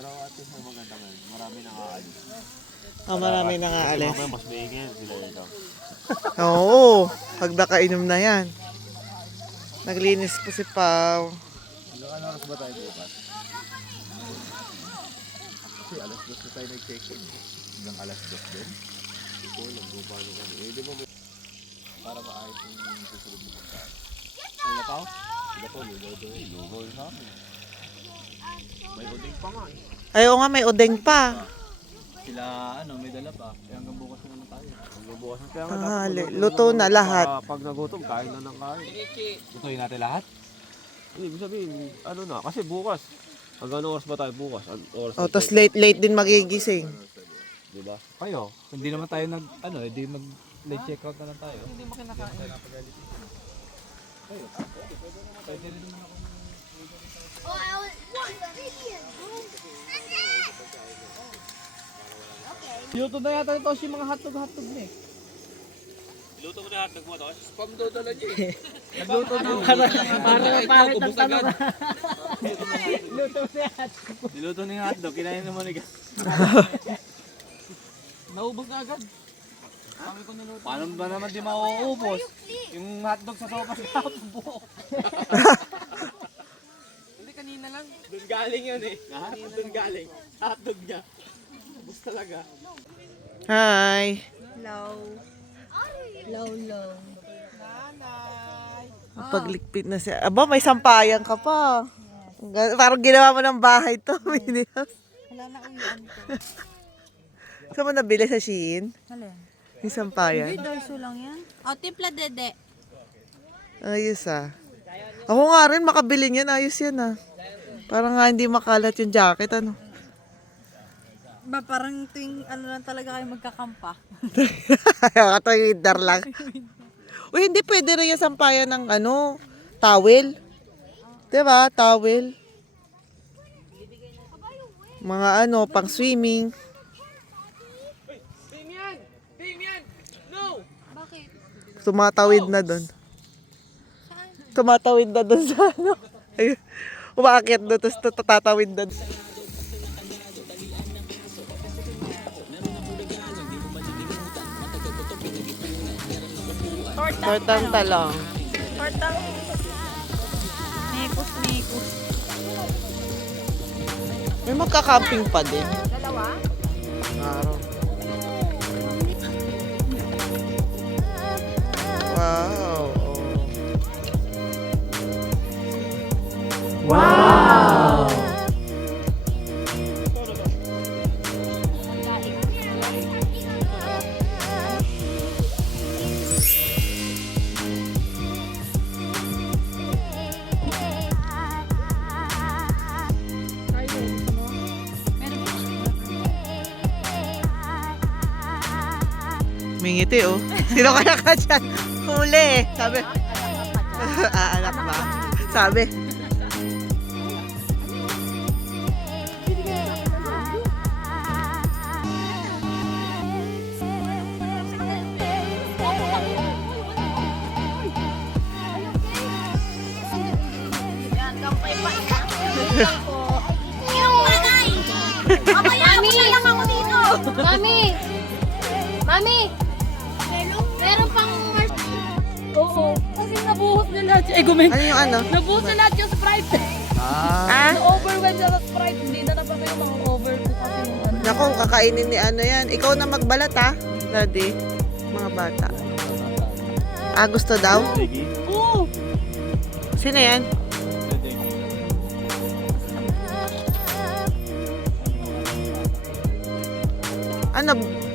Pero at least ang maganda ngayon, marami nang aalis. Marami na nga alis. Mamaya mas maingay sila ikaw. Oo, pag nakainom na yan. Naglinis po si Pao. Ilang oras ba tayo bukas? Kasi alas 2 na tayo nag-check-in. Hanggang alas 2 din. Ito lang, paano kami. Eh, di ba may... Para maayos yung susunod mo pagkain. Ang lapaw? Lapaw, lulodo eh. Lulodo sa akin. May uding pa nga eh. Ayaw nga, may odeng pa. Sila, may dala pa. Kaya hanggang bukas na naman tayo. Hanggang bukas na kaya nga Ah, dapat luto na lahat. Pag nagutom, kain na ng kain. Lutuin natin lahat? Hindi, ibig sabihin, ano na, kasi bukas. Hanggang oras ba tayo bukas? Oras O, tapos late din magigising. diba? Kayo, hindi naman tayo hindi mag-late check out na lang tayo. Hindi mo kinakain. Oh, I was idiot. Luto na yata ito yung mga hotdog na eh. Luto mo na hotdog mo, Tos? Nagluto na. Para pangit ng tanong. Niluto na yung hotdog, kinain naman ni Naubos na agad. Kami ko niluto. Paano ba naman di mauubos? Yung hotdog sa sopas na buo. Hindi, kanina lang. Doon galing yun eh. Doon galing. Hotdog niya. Ubus talaga. Hi. Low. Low. Paglikpit na siya. Aba, may sampayan ka pa. Parang ginawa mo ng bahay to. Mini house. Wala na uwian ko. Saan mo nabili sa Shein? Alin? Yung sampayan. Daiso lang yan. O, timpla dede. Ayos ah. Ako nga rin makabili niyan. Ayos yan ah. Parang nga hindi makalat yung jacket ano. Ba, parang tuwing lang talaga kayo magkakampa. Katawidar lang. Uy, hindi pwede rin yung sampayan ng towel. Diba? Towel. Mga pang swimming. Bakit? Tumatawid na doon. Tumatawid na doon sa Ayun. Umaakit doon, tapos tatawid doon. Tortang talong. Tortang. Mekos. May magka-camping pa din. Dalawa? Araw. Wow. May ngiti oh. Sino kaya ka dyan? Huli eh. Sabi. Anak ba? Sabi. Yung manay! Mamaya ako na lang ako dito! Mami! Meron pang Oo. Kasi nabuhos na lahat Ano yung Nabuhos na lahat yung Sprite. Na-overwhelm na ng Sprite. Hindi na naman kayo mga-overcook kasi yung Naku, kakainin ni yan. Ikaw na magbalat Daddy. Mga bata. Gusto daw? Oo! Sino yan?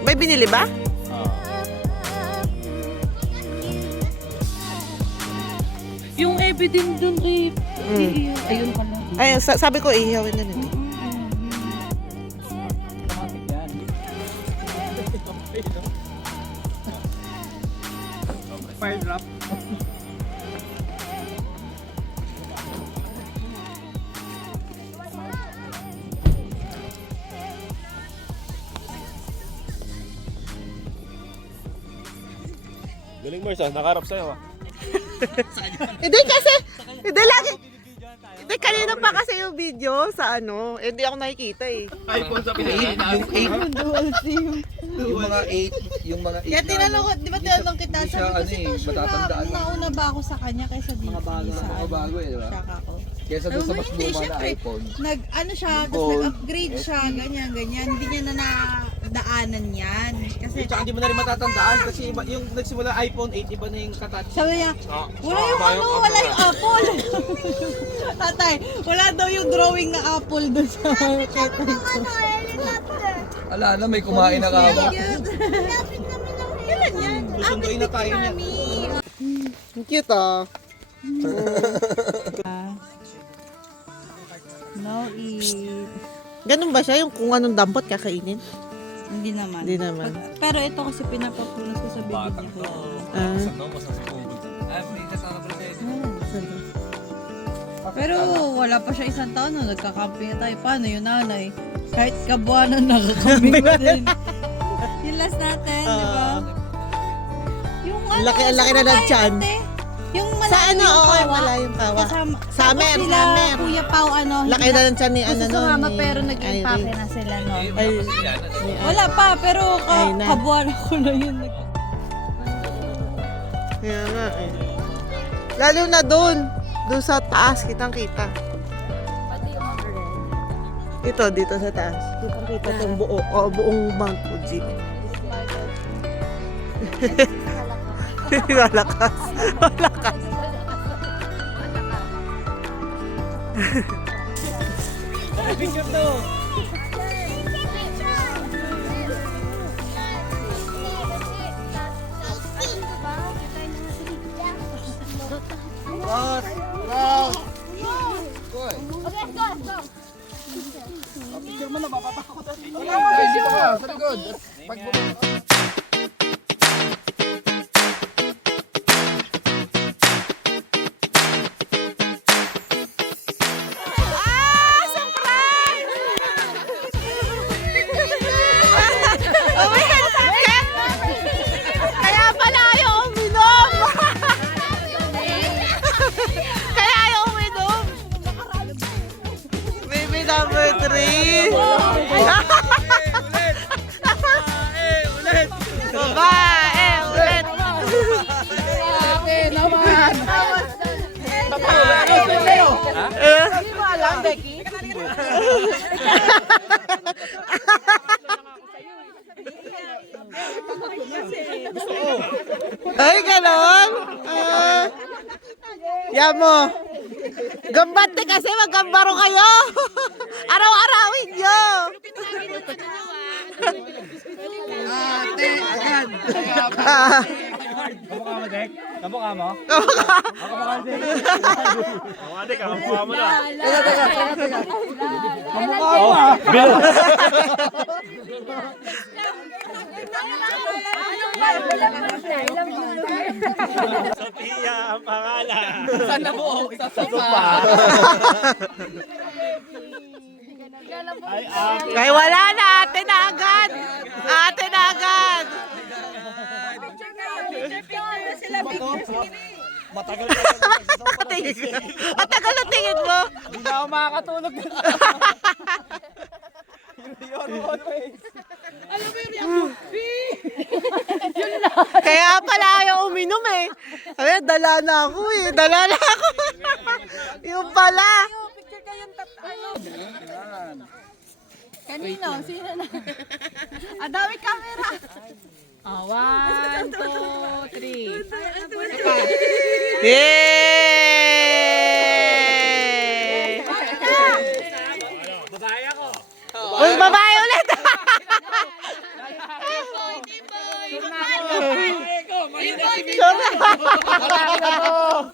May binili ba? Yung evidence dun kay... Ayun pala. Ay, sabi ko ihawin na nito. Fire drop. Galing Mars nakaharap sa'yo Hindi kasi, hindi lagi Ate, kanina pa kasi yung video sa ano. Eh, di ako nakikita eh. iPhone sa Pilipinas. Yung mga 8, yung mga 8 Kaya tinanong ko, di ba tinanong kita, Hindi siya, sabi ko ano si eh, Tasha matatandaan na lang. nauna ba ako sa kanya kaysa di Mga bago, sa mga bago eh, di ba? Shaka ko. Kesa doon sa mas Hindi, luma na syempre, iPhone. Ano siya, tapos Gold. nag-upgrade siya, ganyan. Hindi niya na nadaanan yan. Kasi Tsaka hindi mo na rin matatandaan kasi iba, yung nagsimula iPhone 8, iba na yung katouch. sabi niya, wala yung wala yung apple. Tatay, wala daw yung drawing na apple doon sa kettle ko. Ala na, may kumain na kamo. Kailan yan? Susunduin na tayo niya. Ang cute ah. No eat. Ganun ba siya? Yung kung anong dampot kakainin? Hindi naman. Hindi naman. Pero ito kasi pinapapunas ko sa bibig niya. Ah. Pero wala pa siya isang taon no, nagkakamping na tayo. Paano yung nanay? Kahit kabuanan nakakamping na din. Yung last natin, di ba? Yung Laki- sa laki na ng babae tiyan. natin. Yung malayo Sa ano? yung Oo, kawa. malayong kawa. Kasama, Summer, tapos sila, summer. Kuya Pao, ano. Laki na ng tiyan ni ano Gusto no. sumama ni pero nag-impake Irene. na sila, no? Ay, Wala pa, pero Ay, na. kabuan ako na yun. kaya nga eh. Lalo na doon. Doon sa taas, kitang-kita. Ito, dito sa taas. Kitang-kita itong buo. O, buong Mount Fuji. Malakas. Malakas. Picture to. Ay, dito ka, sa likod. Pag Kaya pala ayaw uminom! Kaya ayaw uminom! Baby number 3! Babae! Ulit! Ay, ganon? Yamo. Gambate kasi maggambaro kayo. Araw-arawin nyo. Kamukha mo, Dek? Kamukha mo? Sophia ang pangalan. Sa nabuo, sa sopa. Kaya wala na, ate na agad. Ate na agad. Matagal At tagal na tingin mo. Hindi na ako makakatulog. Yun, always. Kaya pala ayaw uminom eh. Sabi, dala na ako eh. Dala na ako. Yung pala. Kanino? Sino na? Adami camera. 1, 2, 3. Yay! Babae ako. Uy, babae ulit. Babae ko.